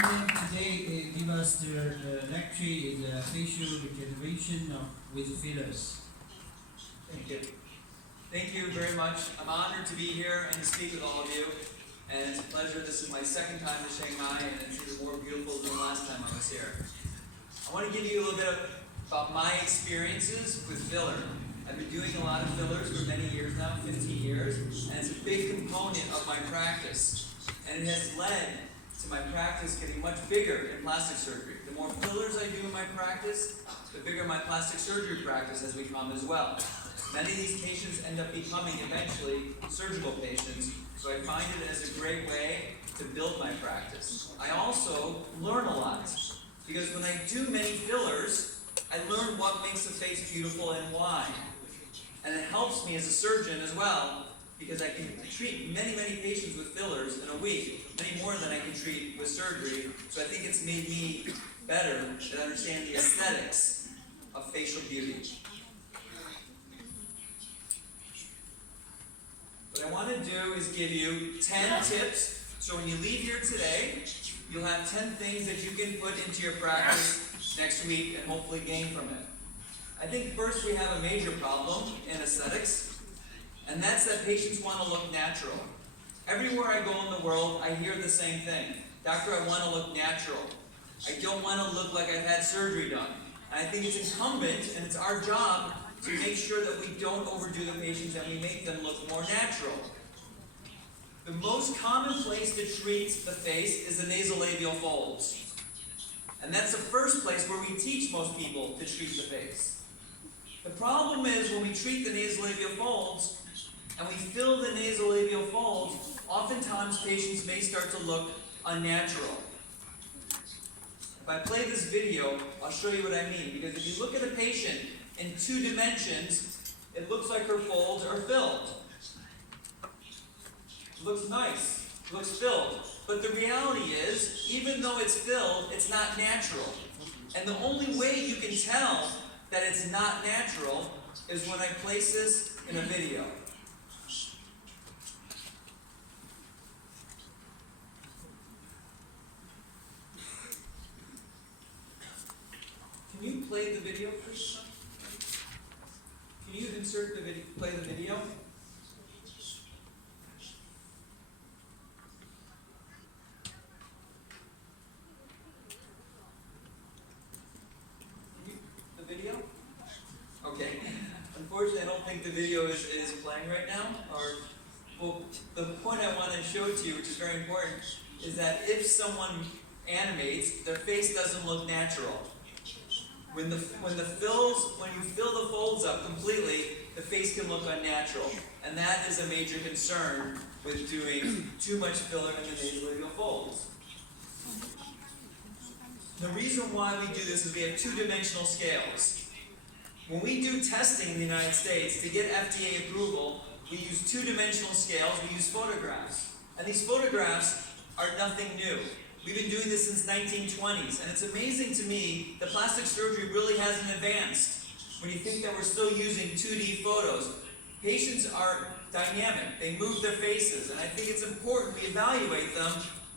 evening today give us the lecture is facial regeneration with fillers. Thank you. Thank you very much. I'm honored to be here and to speak with all of you. And it's a pleasure. This is my second time to Shanghai, and it's even more beautiful than the last time I was here. I want to give you a little bit about my experiences with filler. I've been doing a lot of fillers for many years now, 15 years, and it's a big component of my practice. And it has led to my practice getting much bigger in plastic surgery. The more fillers I do in my practice, the bigger my plastic surgery practice has become as well. Many of these patients end up becoming eventually surgical patients, so I find it as a great way to build my practice. I also learn a lot, because when I do many fillers, I learn what makes the face beautiful and why. And it helps me as a surgeon as well, because I can treat many, many patients with fillers in a week, many more than I can treat with surgery. So I think it's made me better at understanding the aesthetics of facial beauty. What I want to do is give you 10 tips, so when you leave here today, you'll have 10 things that you can put into your practice next week and hopefully gain from it. I think first we have a major problem in aesthetics, and that's that patients want to look natural. Everywhere I go in the world, I hear the same thing. Doctor, I want to look natural. I don't want to look like I've had surgery done. And I think it's incumbent, and it's our job, to make sure that we don't overdo the patients and we make them look more natural. The most common place to treat the face is the nasolabial folds. And that's the first place where we teach most people to treat the face. The problem is when we treat the nasolabial folds and we fill the nasolabial folds, oftentimes patients may start to look unnatural. If I play this video, I'll show you what I mean. Because if you look at a patient in 2 dimensions, it looks like her folds are filled. It looks nice. It looks filled. But the reality is, even though it's filled, it's not natural. And the only way you can tell that it's not natural is when I place this in a video. Can you play the video, please? Can you insert the video, play the video? The video? Okay. Unfortunately, I don't think the video is playing right now. Well, the point I want to show to you, which is very important, is that if someone animates, their face doesn't look natural. When you fill the folds up completely, the face can look unnatural. And that is a major concern with doing too much filler in the nasolabial folds. The reason why we do this is we have 2-dimensional scales. When we do testing in the United States to get FDA approval, we use 2-dimensional scales, we use photographs. And these photographs are nothing new. We've been doing this since 1920s, and it's amazing to me that plastic surgery really hasn't advanced. When you think that we're still using 2D photos, patients are dynamic. They move their faces, and I think it's important we evaluate them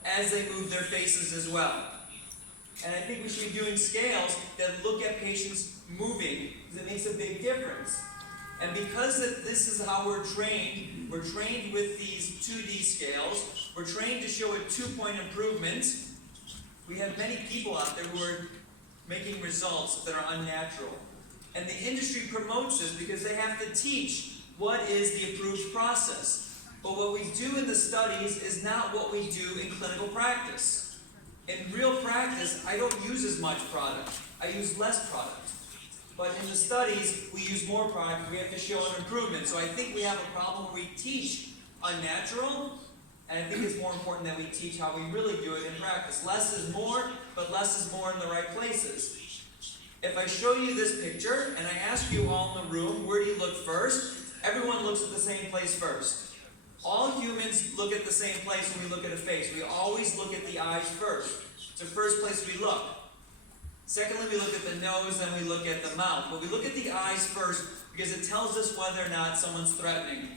as they move their faces as well. And I think we should be doing scales that look at patients moving, because it makes a big difference. And because this is how we're trained with these 2D scales, we're trained to show a 2-point improvement. We have many people out there who are making results that are unnatural. And the industry promotes this because they have to teach what is the approved process. But what we do in the studies is not what we do in clinical practice. In real practice, I don't use as much product. I use less product. But in the studies, we use more product. We have to show an improvement. So I think we have a problem where we teach unnatural, and I think it's more important that we teach how we really do it in practice. Less is more, but less is more in the right places. If I show you this picture, and I ask you all in the room, where do you look first? Everyone looks at the same place first. All humans look at the same place when we look at a face. We always look at the eyes first. It's the first place we look. Secondly, we look at the nose, then we look at the mouth. But we look at the eyes first because it tells us whether or not someone's threatening.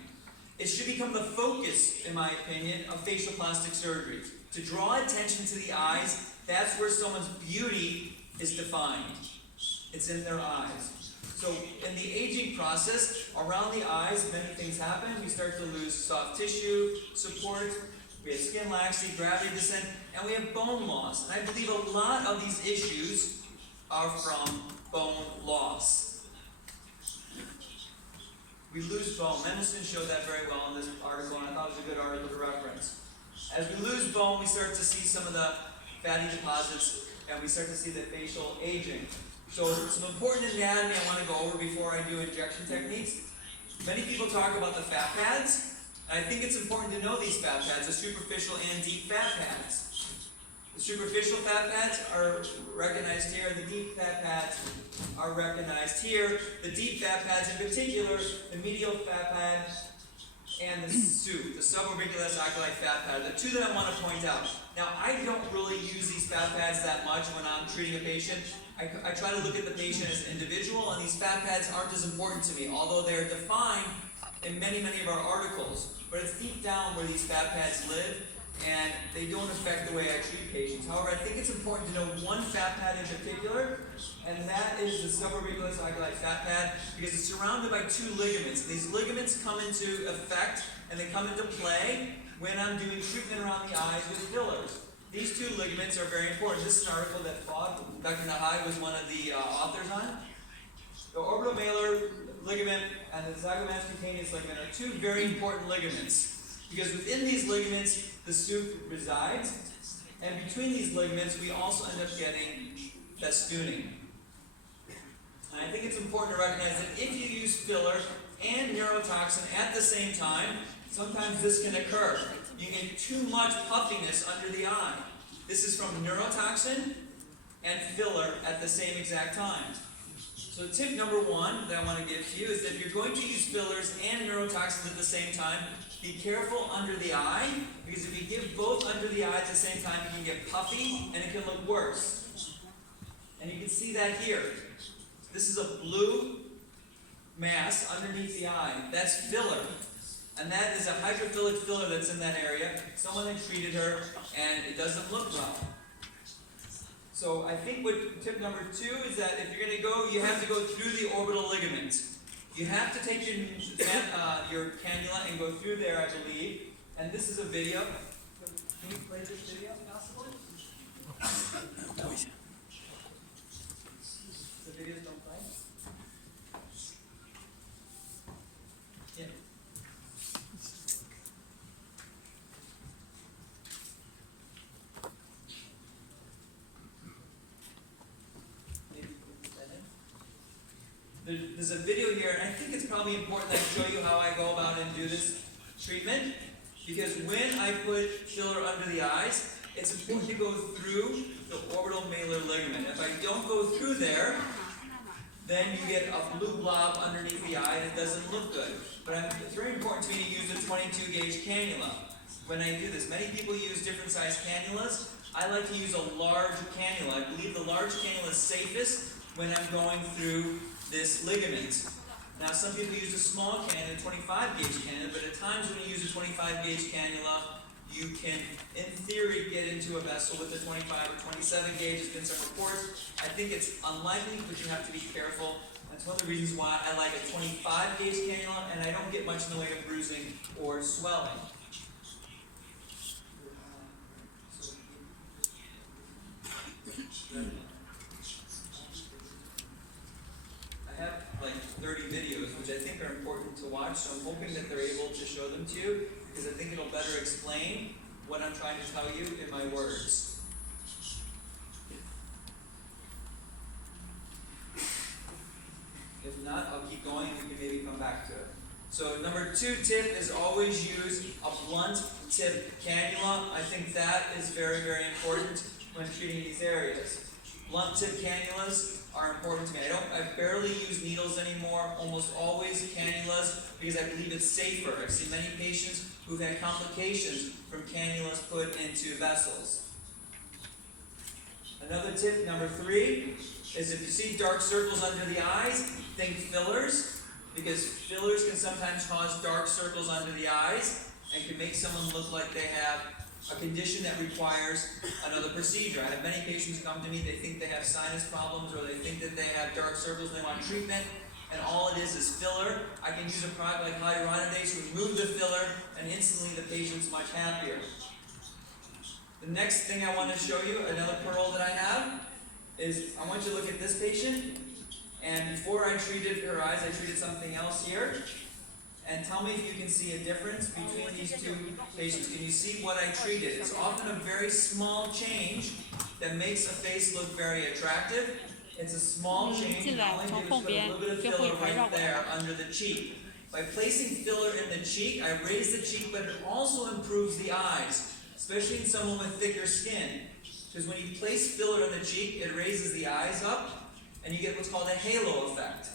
It should become the focus, in my opinion, of facial plastic surgery. To draw attention to the eyes that's where someone's beauty is defined. It's in their eyes. So in the aging process, around the eyes, many things happen. We start to lose soft tissue support, we have skin laxity, gravity descent, and we have bone loss. And I believe a lot of these issues are from bone loss. We lose bone. Mendelsohn showed that very well in this article, and I thought it was a good article to reference. As we lose bone, we start to see some of the fatty deposits, and we start to see the facial aging. So some important anatomy I want to go over before I do injection techniques. Many people talk about the fat pads, and I think it's important to know these fat pads, the superficial and deep fat pads. The superficial fat pads are recognized here, the deep fat pads are recognized here. The deep fat pads in particular, the medial fat pad and the SUP, the suborbicular oculi fat pad, the two that I want to point out. Now, I don't really use these fat pads that much when I'm treating a patient. I try to look at the patient as an individual, and these fat pads aren't as important to me, although they're defined in many of our articles. But it's deep down where these fat pads live, and they don't affect the way I treat patients. However, I think it's important to know one fat pad in particular, and that is the suborbicular oculi fat pad, because it's surrounded by two ligaments. These ligaments come into effect, and they come into play when I'm doing treatment around the eyes with fillers. These two ligaments are very important. This is an article that Dr. Nahai was one of the authors on. The orbitomalar ligament and the zygomastoid ligament are two very important ligaments, because within these ligaments, the SUP resides, and between these ligaments, we also end up getting festooning. And I think it's important to recognize that if you use filler and neurotoxin at the same time, sometimes this can occur. You get too much puffiness under the eye. This is from neurotoxin and filler at the same exact time. So tip number one that I want to give to you is that if you're going to use fillers and neurotoxins at the same time, be careful under the eye, because if you give both under the eye at the same time, you can get puffy and it can look worse. And you can see that here. This is a blue mass underneath the eye. That's filler. And that is a hydrophilic filler that's in that area. Someone had treated her, and it doesn't look well. So I think what tip number two is that if you're going to go, you have to go through the orbital ligament. You have to take your cannula and go through there, I believe. And this is a video. Can you play this video, possibly? No. The videos don't play? Yeah. There's a video here, and I think it's probably important that I show you how I go about and do this treatment, because when I put filler under the eyes, it's important to go through the orbital malar ligament. If I don't go through there, then you get a blue blob underneath the eye, and it doesn't look good. But it's very important to me to use a 22 gauge cannula when I do this. Many people use different size cannulas. I like to use a large cannula. I believe the large cannula is safest when I'm going through this ligament. Now, some people use a small cannula, 25 gauge cannula, but at times when you use a 25 gauge cannula, you can, in theory, get into a vessel with a 25 or 27 gauge. There's been some reports. I think it's unlikely, but you have to be careful. That's one of the reasons why I like a 25 gauge cannula, and I don't get much in the way of bruising or swelling. I have like 30 videos, which I think are important to watch, so I'm hoping that they're able to show them to you, because I think it'll better explain what I'm trying to tell you in my words. If not, I'll keep going and we can maybe come back to it. So number 2 tip is always use a blunt tip cannula. I think that is very, very important when treating these areas. Blunt tip cannulas are important to me. I barely use needles anymore, almost always cannulas, because I believe it's safer. I've seen many patients who've had complications from cannulas put into vessels. Another tip, number 3, is if you see dark circles under the eyes, think fillers, because fillers can sometimes cause dark circles under the eyes and can make someone look like they have a condition that requires another procedure. I have many patients come to me, they think they have sinus problems or they think that they have dark circles, they want treatment, and all it is filler. I can use a product like hyaluronidase, remove the filler, and instantly the patient's much happier. The next thing I want to show you, another pearl that I have, is I want you to look at this patient, and before I treated her eyes, I treated something else here. And tell me if you can see a difference between these two patients. Can you see what I treated? It's often a very small change that makes a face look very attractive. It's a small change, and all I do is put a little bit of filler right there under the cheek. By placing filler in the cheek, I raise the cheek, but it also improves the eyes, especially in someone with thicker skin. Because when you place filler in the cheek, it raises the eyes up, and you get what's called a halo effect.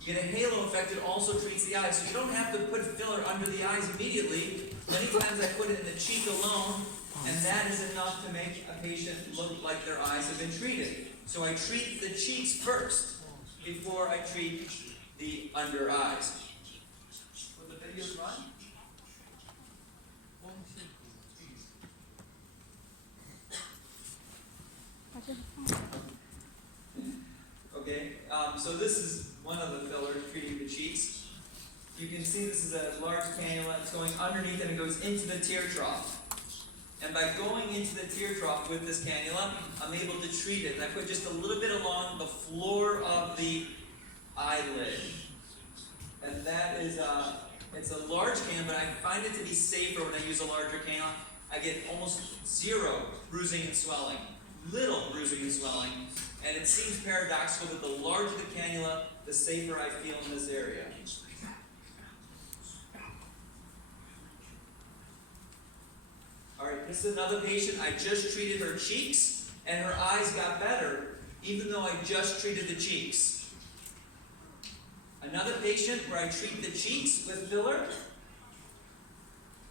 You get a halo effect, it also treats the eyes. So you don't have to put filler under the eyes immediately. Many times I put it in the cheek alone, and that is enough to make a patient look like their eyes have been treated. So I treat the cheeks first, before I treat the under eyes. Will the videos run? Okay, so this is one of the fillers treating the cheeks. You can see this is a large cannula. It's going underneath and it goes into the tear trough. And by going into the tear trough with this cannula, I'm able to treat it. And I put just a little bit along the floor of the eyelid. And that is, it's a large cannula, but I find it to be safer when I use a larger cannula. I get almost zero bruising and swelling. Little bruising and swelling. And it seems paradoxical that the larger the cannula, the safer I feel in this area. Alright, this is another patient. I just treated her cheeks, and her eyes got better, even though I just treated the cheeks. Another patient where I treat the cheeks with filler.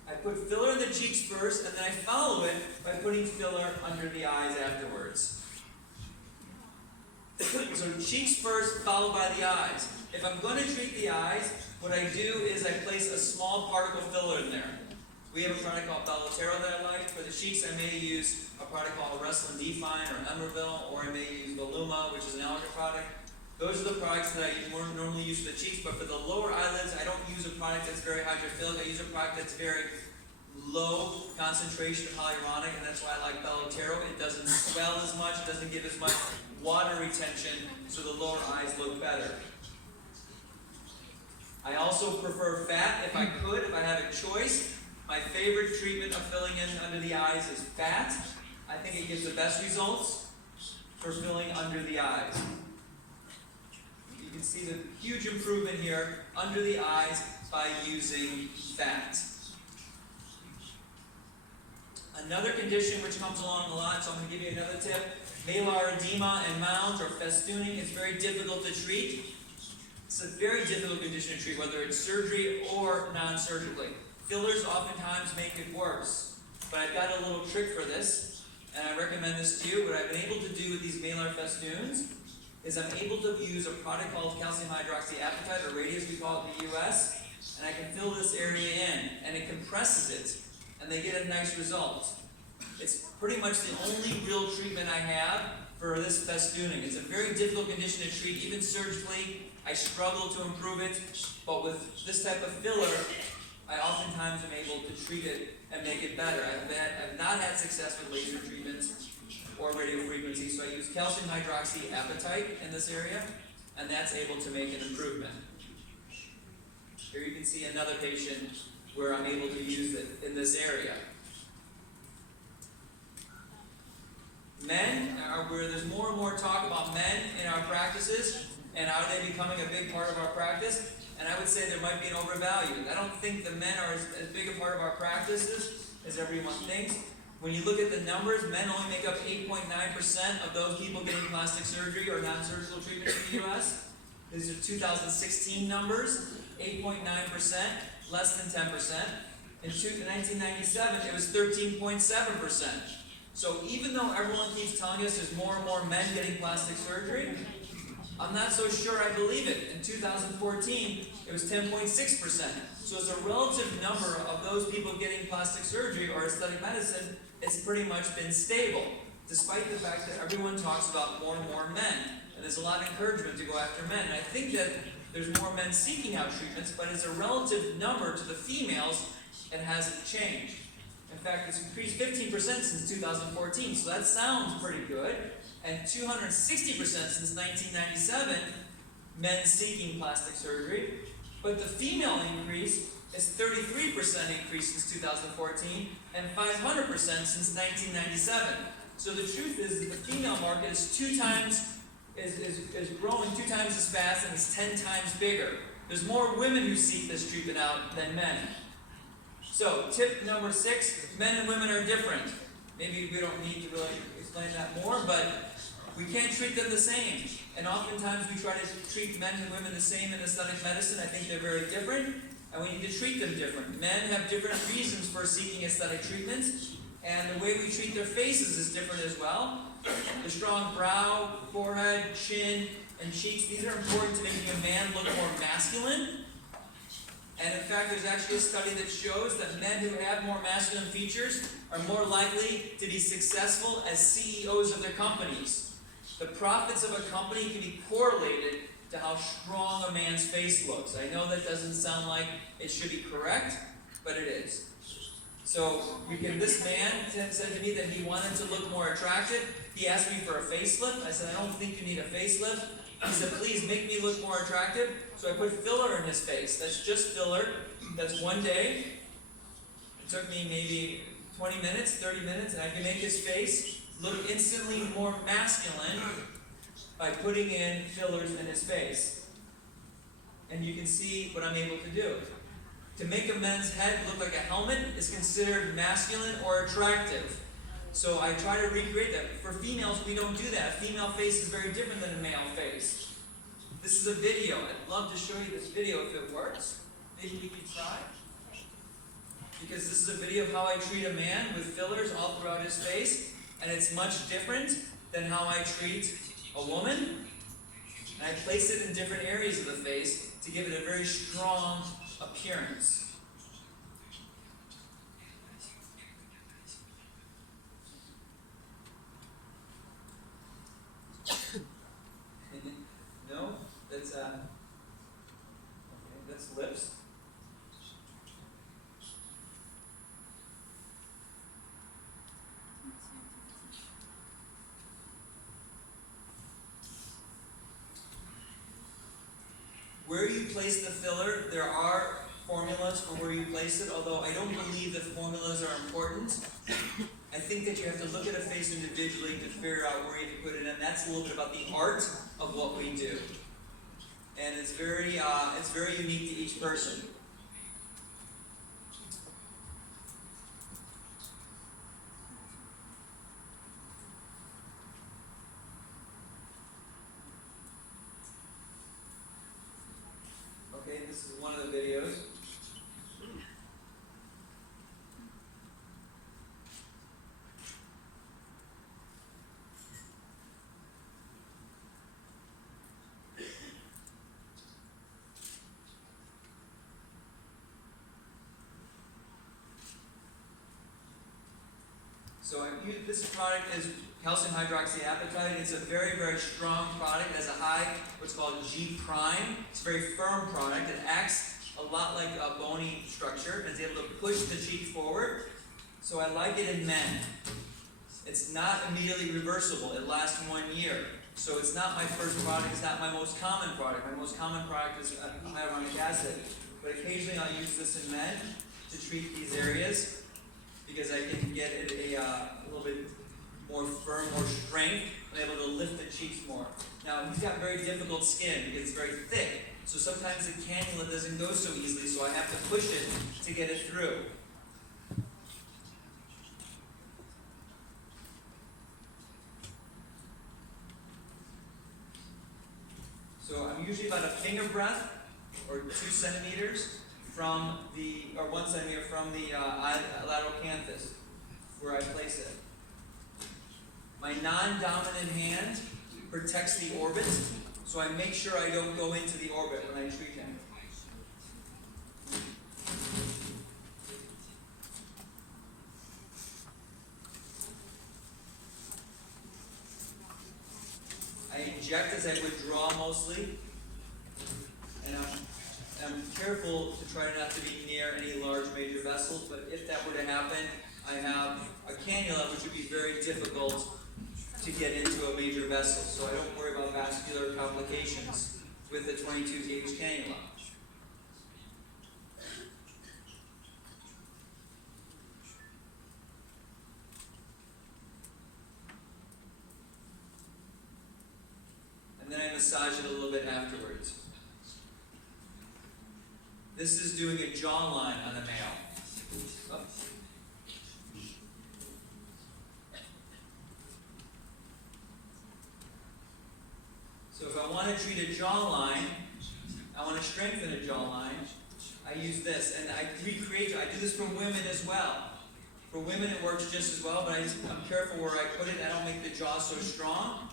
I put filler in the cheeks first, and then I follow it by putting filler under the eyes afterwards. So cheeks first, followed by the eyes. If I'm going to treat the eyes, what I do is I place a small particle filler in there. We have a product called Belotero that I like. For the cheeks, I may use a product called Restylane Define or Emerville, or I may use Voluma, which is an allergen product. Those are the products that I more normally use for the cheeks, but for the lower eyelids, I don't use a product that's very hydrophilic. I use a product that's very low concentration of hyaluronic, and that's why I like Belotero. It doesn't swell as much, it doesn't give as much water retention, so the lower eyes look better. I also prefer fat if I could, if I have a choice. My favorite treatment of filling in under the eyes is fat. I think it gives the best results for filling under the eyes. You can see the huge improvement here under the eyes by using fat. Another condition which comes along a lot, so I'm going to give you another tip. Malar edema and mounds or festooning is very difficult to treat. It's a very difficult condition to treat, whether it's surgery or non-surgically. Fillers oftentimes make it worse, but I've got a little trick for this, and I recommend this to you. What I've been able to do with these malar festoons is I'm able to use a product called calcium hydroxyapatite, or Radius we call it in the US, and I can fill this area in, and it compresses it, and they get a nice result. It's pretty much the only real treatment I have for this festooning. It's a very difficult condition to treat, even surgically. I struggle to improve it, but with this type of filler, I oftentimes am able to treat it and make it better. I've not had success with laser treatments or radiofrequency, so I use calcium hydroxyapatite in this area, and that's able to make an improvement. Here you can see another patient where I'm able to use it in this area. Men, where there's more and more talk about men in our practices, and are they becoming a big part of our practice? And I would say there might be an overvalue. I don't think the men are as big a part of our practices as everyone thinks. When you look at the numbers, men only make up 8.9% of those people getting plastic surgery or non-surgical treatment in the US. These are 2016 numbers, 8.9%, less than 10%. In 1997, it was 13.7%. So even though everyone keeps telling us there's more and more men getting plastic surgery, I'm not so sure I believe it. In 2014, it was 10.6%. So as a relative number of those people getting plastic surgery or aesthetic medicine, it's pretty much been stable, despite the fact that everyone talks about more and more men. And there's a lot of encouragement to go after men. And I think that there's more men seeking out treatments, but as a relative number to the females, it hasn't changed. In fact, it's increased 15% since 2014, so that sounds pretty good. And 260% since 1997, men seeking plastic surgery. But the female increase is 33% increase since 2014 and 500% since 1997. So the truth is that the female market is is growing 2 times as fast and is 10 times bigger. There's more women who seek this treatment out than men. So tip number 6, men and women are different. Maybe we don't need to really explain that more, but we can't treat them the same. And oftentimes we try to treat men and women the same in aesthetic medicine. I think they're very different, and we need to treat them different. Men have different reasons for seeking aesthetic treatments, and the way we treat their faces is different as well. The strong brow, forehead, chin, and cheeks, these are important to making a man look more masculine. And in fact, there's actually a study that shows that men who have more masculine features are more likely to be successful as CEOs of their companies. The profits of a company can be correlated to how strong a man's face looks. I know that doesn't sound like it should be correct, but it is. So this man said to me that he wanted to look more attractive. He asked me for a facelift. I said, I don't think you need a facelift. He said, please make me look more attractive. So I put filler in his face. That's just filler. That's one day. It took me maybe 20 minutes, 30 minutes, and I can make his face look instantly more masculine by putting in fillers in his face. And you can see what I'm able to do. To make a man's head look like a helmet is considered masculine or attractive. So I try to recreate that. For females, we don't do that. A female face is very different than a male face. This is a video. I'd love to show you this video if it works. Maybe you can try. Because this is a video of how I treat a man with fillers all throughout his face. And it's much different than how I treat a woman. And I place it in different areas of the face to give it a very strong appearance. No, that's lips. Where you place the filler, there are formulas for where you place it, although I don't believe that formulas are important. I think that you have to look at a face individually to figure out where you can put it in. That's a little bit about the art of what we do. And it's very unique to each person. Okay, this is one of the videos. So this product is calcium hydroxyapatite. It's a very, very strong product. It has a high, what's called G prime. It's a very firm product. It acts a lot like a bony structure and is able to push the cheek forward. So I like it in men. It's not immediately reversible. It lasts 1 year. So it's not my first product. It's not my most common product. My most common product is hyaluronic acid. But occasionally I'll use this in men to treat these areas, because I can get it a little bit more firm, more strength, and able to lift the cheeks more. Now, he's got very difficult skin because it's very thick, so sometimes the cannula doesn't go so easily, so I have to push it to get it through. So I'm usually about a finger breadth, or 2 centimeters, from or 1 centimeter from the lateral canthus, where I place it. My non-dominant hand protects the orbit, so I make sure I don't go into the orbit when I treat him. inject as I withdraw mostly, and I'm careful to try not to be near any large major vessels, but if that were to happen, I have a cannula which would be very difficult to get into a major vessel, so I don't worry about vascular complications with the 22 gauge cannula. And then I massage it a little bit afterwards. This is doing a jawline on a male. Oh. So if I want to treat a jawline, I want to strengthen a jawline, I use this. And I do this for women as well. For women it works just as well, but I'm careful where I put it. I don't make the jaw so strong.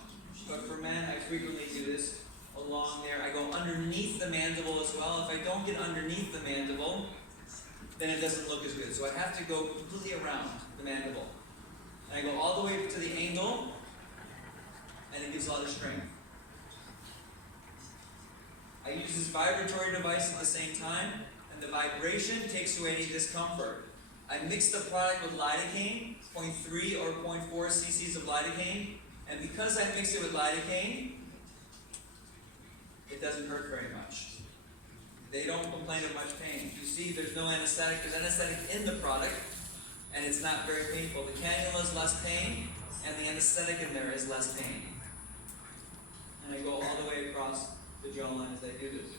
But for men, I frequently do this along there. I go underneath the mandible as well. If I don't get underneath the mandible, then it doesn't look as good. So I have to go completely around the mandible. And I go all the way to the angle, and it gives a lot of strength. I use this vibratory device at the same time, and the vibration takes away any discomfort. I mix the product with lidocaine, 0.3 or 0.4 cc's of lidocaine, and because I mix it with lidocaine, it doesn't hurt very much. They don't complain of much pain. You see, there's no anesthetic. There's anesthetic in the product, and it's not very painful. The cannula is less pain, and the anesthetic in there is less pain. And I go all the way across the jawline as I do this.